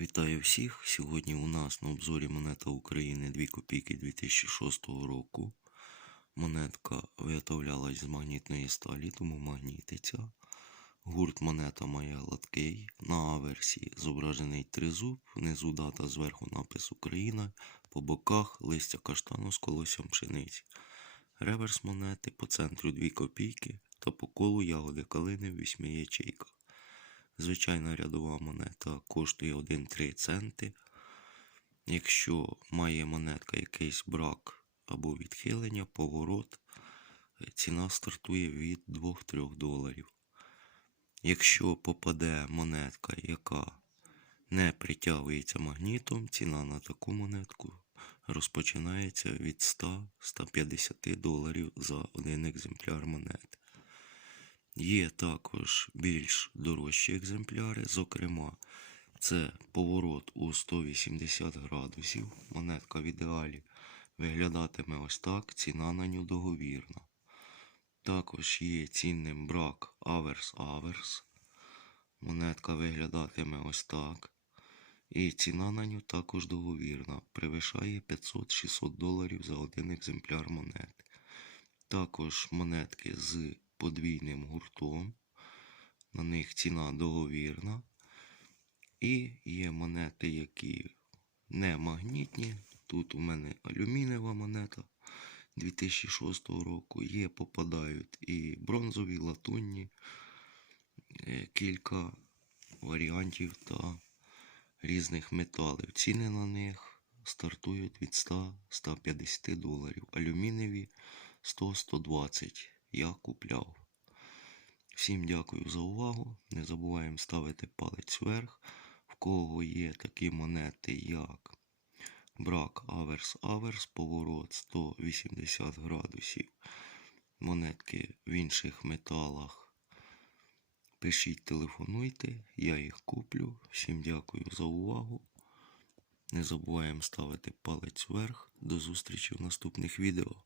Вітаю всіх! Сьогодні у нас на обзорі монета України 2 копійки 2006 року. Монетка виготовлялась з магнітної сталі, тому магнітиться. Гурт монета має гладкий. На аверсі зображений тризуб, внизу дата зверху напис Україна, по боках листя каштану з колоссям пшениці. Реверс монети по центру 2 копійки та по колу ягоди калини в 8 ячейках. Звичайна рядова монета коштує 1-3 центи. Якщо має монетка якийсь брак або відхилення, поворот, ціна стартує від 2-3 доларів. Якщо попаде монетка, яка не притягується магнітом, ціна на таку монетку розпочинається від 100-150 доларів за один екземпляр монети. Є також більш дорожчі екземпляри, зокрема, це поворот у 180 градусів. Монетка в ідеалі виглядатиме ось так, ціна на нього договірна. Також є цінним брак аверс-аверс. Монетка виглядатиме ось так. І ціна на нього також договірна. Превишає 500-600 доларів за один екземпляр монети. Також монетки з подвійним гуртом. На них ціна договірна. І є монети, які не магнітні. Тут у мене алюмінієва монета 2006 року. Є, попадають і бронзові, латунні, е, кілька варіантів та різних металів. Ціни на них стартують від 100-150 доларів. Алюмінієві 100-120 я купляв. Всім дякую за увагу. Не забуваємо ставити палець вверх. В кого є такі монети, як брак аверс-аверс, поворот 180 градусів. Монетки в інших металах. Пишіть, телефонуйте, я їх куплю. Всім дякую за увагу. Не забуваємо ставити палець вверх. До зустрічі в наступних відео.